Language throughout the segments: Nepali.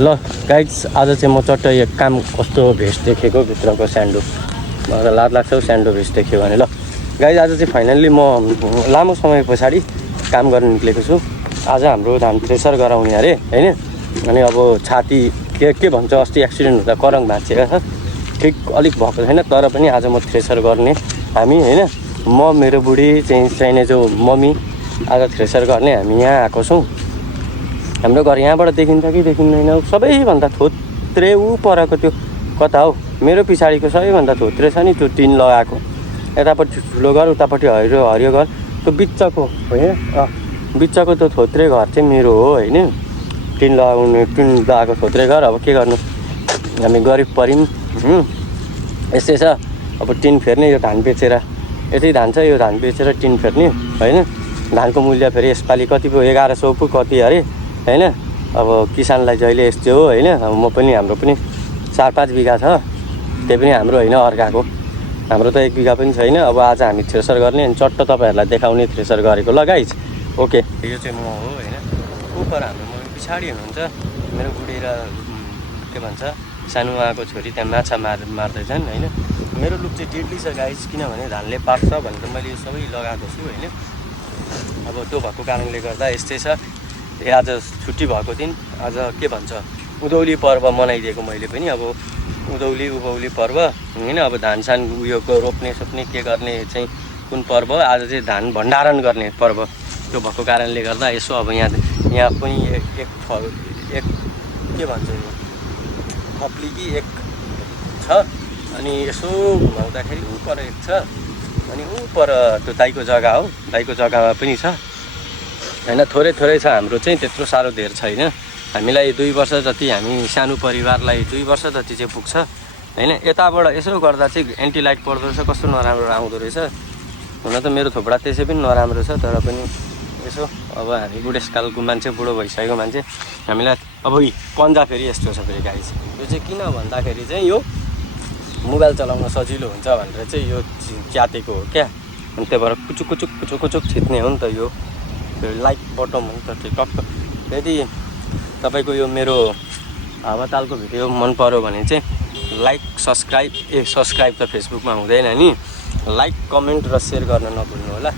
ल गाइज आज चाहिँ म चट्ट यो काम कस्तो भेस्ट देखेको भित्रको स्यान्डो मलाई लाज लाग्छ स्यान्डो भेस्ट देख्यो भने। ल गाइज आज चाहिँ फाइनल्ली म लामो समय पछाडि काम गर्न निक्लेको छु। आज हाम्रो धान थ्रेसर गराउने अरे होइन। अनि अब छाती के भन्छ अस्ति एक्सिडेन्ट हुँदा करङ भाँचिएको छ, ठिक अलिक भएको छैन, तर पनि आज म थ्रेसर गर्ने हामी होइन। म मेरो बुढी चाहिने जो मम्मी आज थ्रेसर गर्ने हामी यहाँ आएको छौँ। हाम्रो घर यहाँबाट देखिन्छ कि देखिँदैन, सबैभन्दा थोत्रे ऊ परको त्यो कता हो मेरो पछाडिको सबैभन्दा थोत्रे छ नि त्यो टिन लगाएको, यतापट्टि ठुलो घर उतापट्टि हरियो घर, त्यो बिचको होइन बिचको त्यो थोत्रे घर चाहिँ मेरो हो होइन। टिन लगाएको थोत्रे घर। अब के गर्नु, हामी गरिब पऱ्यौँ, यस्तै छ। अब टिन फेर्ने, यो धान बेचेर यति धान छ, यो धान बेचेर टिन फेर्ने होइन। धानको मूल्य फेरि यसपालि कति पो 1100 पो कति अरे होइन। अब किसानलाई जहिले यस्तै हो होइन। अब म पनि हाम्रो पनि 4-5 बिघा छ, त्यही पनि हाम्रो होइन अर्काको, हाम्रो त 1 बिघा पनि छैन। अब आज हामी थ्रेसर गर्ने अनि चट्ट तपाईँहरूलाई देखाउने थ्रेसर गरेको लगाइज। ओके यो चाहिँ म हो होइन। उपर हाम्रो म पछाडि हुनुहुन्छ मेरो बुढी र के भन्छ सानो आएको छोरी त्यहाँ माछा मार्दैछन् होइन। मेरो लुक चाहिँ डेडली छ गाइज, किनभने धानले पाक्छ भनेर मैले यो सबै लगाएको छु होइन। अब त्यो भएको कारणले गर्दा यस्तै छ। आज छुट्टी भएको दिन, आज के भन्छ उधौली पर्व मनाइदिएको मैले पनि। अब उभौली पर्व होइन। अब धानसान उयोको रोप्ने सोप्ने के गर्ने चाहिँ कुन पर्व, आज चाहिँ धान भण्डारण गर्ने पर्व। त्यो भएको कारणले गर्दा यसो अब यहाँ पनि एक के भन्छ यो थप्ली कि एक छ, अनि यसो घुमाउँदाखेरि ऊ पर एक छ, अनि ऊ पर त्यो दाइको जग्गा हो, दाइको जग्गामा पनि छ होइन। थोरै छ हाम्रो चाहिँ, त्यत्रो साह्रो धेर छैन। हामीलाई 2 वर्ष जति, हामी सानो परिवारलाई 2 वर्ष जति चाहिँ पुग्छ होइन। यताबाट यसो गर्दा चाहिँ एन्टी लाइट पर्दो रहेछ, कस्तो नराम्रो आउँदो रहेछ। हुन त मेरो थोपडा त्यसै पनि नराम्रो छ, तर पनि यसो अब हामी बुढेसकालको मान्छे, बुढो भइसकेको मान्छे, हामीलाई अब पन्जा फेरि यस्तो छ फेरि गाइस। यो चाहिँ किन भन्दाखेरि चाहिँ यो मोबाइल चलाउन सजिलो हुन्छ भनेर चाहिँ यो च्यातेको हो क्या। अनि त्यही भएर कुचुक छिट्ने हो नि त यो लाइक बटम हो नि त टक्क। यदि तपाईँको यो मेरो हावातालको भिडियो मन पर्यो भने चाहिँ लाइक सब्सक्राइब त फेसबुकमा हुँदैन नि, लाइक कमेन्ट र सेयर गर्न नभुल्नु होला।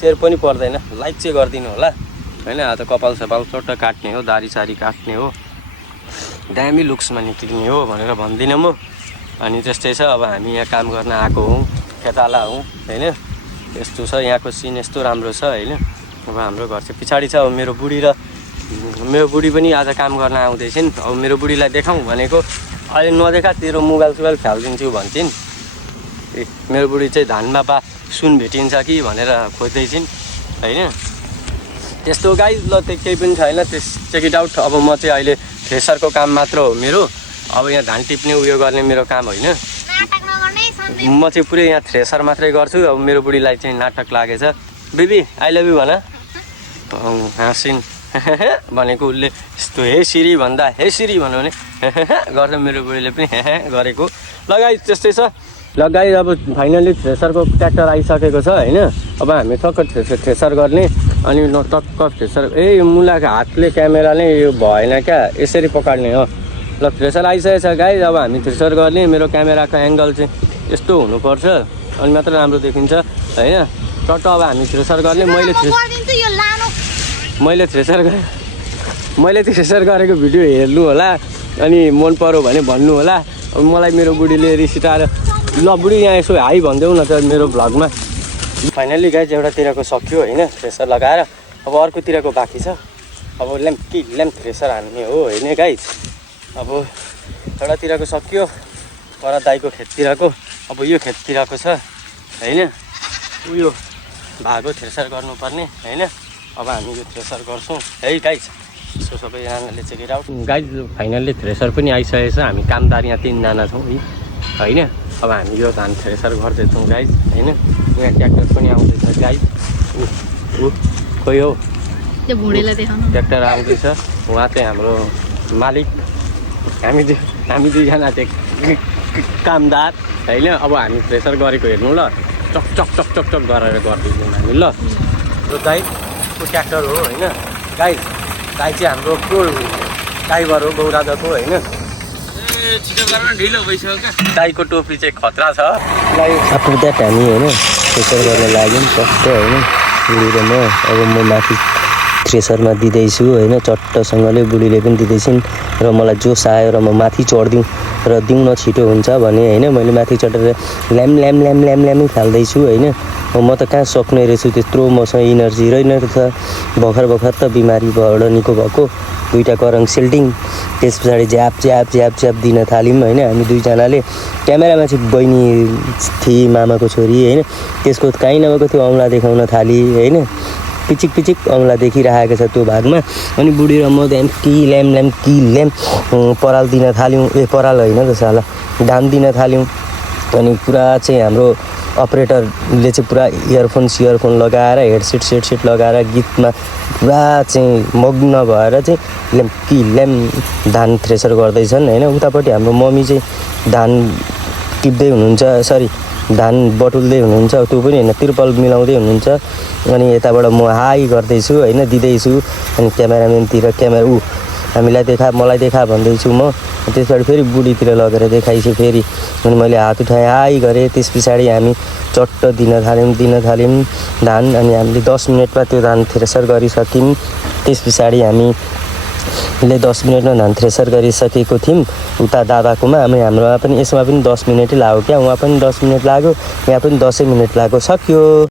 सेयर पनि पर्दैन, लाइक चाहिँ गरिदिनु होला होइन। आज कपाल सपाल चट्ट काट्ने हो, दारी सारी काट्ने हो, दामी लुक्समा निक्लिने हो भनेर भन्दिनँ म। अनि त्यस्तै छ। अब हामी यहाँ काम गर्न आएको हौँ, खेताला हौँ होइन। यस्तो छ यहाँको सिन, यस्तो राम्रो छ होइन। अब हाम्रो घर चाहिँ पछाडि छ। अब मेरो बुढी पनि आज काम गर्न आउँदैछिन्। अब मेरो बुढीलाई देखाउँ भनेको अहिले नदेखा तेरो मोबाइल सुबाइल फ्यालिदिन्छु भन्छन्। मेरो बुढी चाहिँ धानमा सुन भेटिन्छ कि भनेर खोज्दैछिन् होइन। त्यस्तो गाइज। ल त्यो केही पनि छैन, चेक इट आउट। अब म चाहिँ अहिले थ्रेसरको काम मात्र हो मेरो। अब यहाँ धान टिप्ने उयो गर्ने मेरो काम होइन। म चाहिँ पुरै यहाँ थ्रेसर मात्रै गर्छु। अब मेरो बुढीलाई चाहिँ नाटक लागेछ। बेबी आई लभ यु भन। हाँसिन् भनेको उसले यस्तो हे सिरी भन्दा हे सिरी भन्यो भने गर्छ। मेरो बुढीले पनि गरेको। ल गाइस त्यस्तै छ। ल गाइस अब फाइनली थ्रेसरको ट्र्याक्टर आइसकेको छ होइन। अब हामी टक्क थ्रेसर गर्ने। अनि टक्क थ्रेसर मुलाको हातले क्यामेराले यो भएन क्या, यसरी पकाड्ने हो। ल थ्रेसर आइसकेको छ गाइस। अब हामी थ्रेसर गर्ने। मेरो क्यामेराको एङ्गल चाहिँ यस्तो हुनुपर्छ अनि मात्र राम्रो देखिन्छ होइन। टक्क अब हामी थ्रेसर गर्ने। मैले थ्रेसर गरेको भिडियो हेर्नु होला, अनि मन पर्यो भने भन्नु होला। अब मलाई मेरो बुढीले रिस उठाएर, ल बुढी यहाँ यसो हाई भनिदेऊ न त मेरो भ्लगमा। फाइनल्ली गाइज एउटातिरको सक्यो होइन थ्रेसर लगाएर। अब अर्कोतिरको बाँकी छ। अब ल्याम्प थ्रेसर हान्ने हो होइन गाइज। अब एउटातिरको सक्यो, पर दाइको खेततिरको। अब यो खेततिरको छ होइन। उयो भागो थ्रेसर गर्नुपर्ने होइन। अब हामी यो थ्रेसर गर्छौँ है गाइज। यसो सबैजनाले check it out. Guys finally thresher पनि आइसकेको छ। हामी कामदार यहाँ 3जना छौँ है होइन। अब हामी यो धान थ्रेसर गर्दैछौँ गाइज होइन। यहाँ ट्र्याक्टर पनि आउँदैछ गाइज। खोइ हो ट्र्याक्टर आउँदैछ, उहाँ चाहिँ हाम्रो मालिक। हामी दुईजना चाहिँ कामदार होइन। अब हामी थ्रेसर गरेको हेर्नु ल, चक गरेर गरिदिन्छौँ हामी ल। यो दाइको ट्र्याक्टर हो होइन गाइज। दाइ चाहिँ हाम्रो टाइगर हो गौराजको होइन टाइको टोपी चाहिँ खतरा छ। आफ्नो त्यहाँ हामी होइन थ्रेसर गर्न लाग्यौँ चट्ट होइन बुढी र म। अब म माथि थ्रेसरमा दिँदैछु होइन चट्टसँगले बुढीले पनि दिँदैछिन् र मलाई जोस आयो र म माथि चढ्दिउँ र दिउँ न छिटो हुन्छ भने होइन मैले माथि चढेर ल्याम ल्याम ल्याम ल्याम ल्यामै फाल्दैछु होइन। म त कहाँ सक्ने रहेछु त्यत्रो मसँग इनर्जी रहेन रहेछ। भर्खर त बिमारीबाट निको भएको 2टा करङ सेल्टिङ त्यस पछाडि झ्याप झ्याप झ्याप झ्याप दिन थाल्यौँ होइन हामी 2जनाले। क्यामेरामा चाहिँ बहिनी थिए मामाको छोरी होइन त्यसको कहीँ नभएको थियो औँला देखाउन थाली होइन पिचिक पिचिक औँला देखिरहेको छ त्यो भागमा। अनि बुढी र म त्यहाँ कि ल्याम पराल दिन थाल्यौँ पराल होइन त साला धान दिन थाल्यौँ। अनि पुरा चाहिँ हाम्रो अपरेटरले चाहिँ पुरा इयरफोन लगाएर हेडसेट लगाएर गीतमा पुरा चाहिँ मग्न भएर चाहिँ ल्याम धान थ्रेसर गर्दैछन् होइन। उतापट्टि हाम्रो मम्मी चाहिँ धान टिप्दै हुनुहुन्छ सरी धान बटुल्दै हुनुहुन्छ त्यो पनि होइन तिर्पल मिलाउँदै हुनुहुन्छ। अनि यताबाट म हाई गर्दैछु होइन दिँदैछु अनि क्यामेराम्यानतिर हामीलाई मलाई देखा भन्दैछु म। त्यसबाट फेरि बुढीतिर लगेर देखाइछु फेरि अनि मैले हात उठाएँ हाई गरेँ। त्यस पछाडि हामी चट्ट दिन थाल्यौँ धान अनि हामीले 10 मिनटमा त्यो धान थ्रेसर गरिसक्यौँ। त्यस पछाडि हामीले 10 मिनटमा धान थ्रेसर गरिसकेको थियौँ उता दादाकोमा। अनि हाम्रोमा पनि यसमा पनि 10 मिनटै लाग्यो क्या। उहाँ पनि 10 मिनट लाग्यो यहाँ पनि 10 मिनट लाग्यो सक्यो।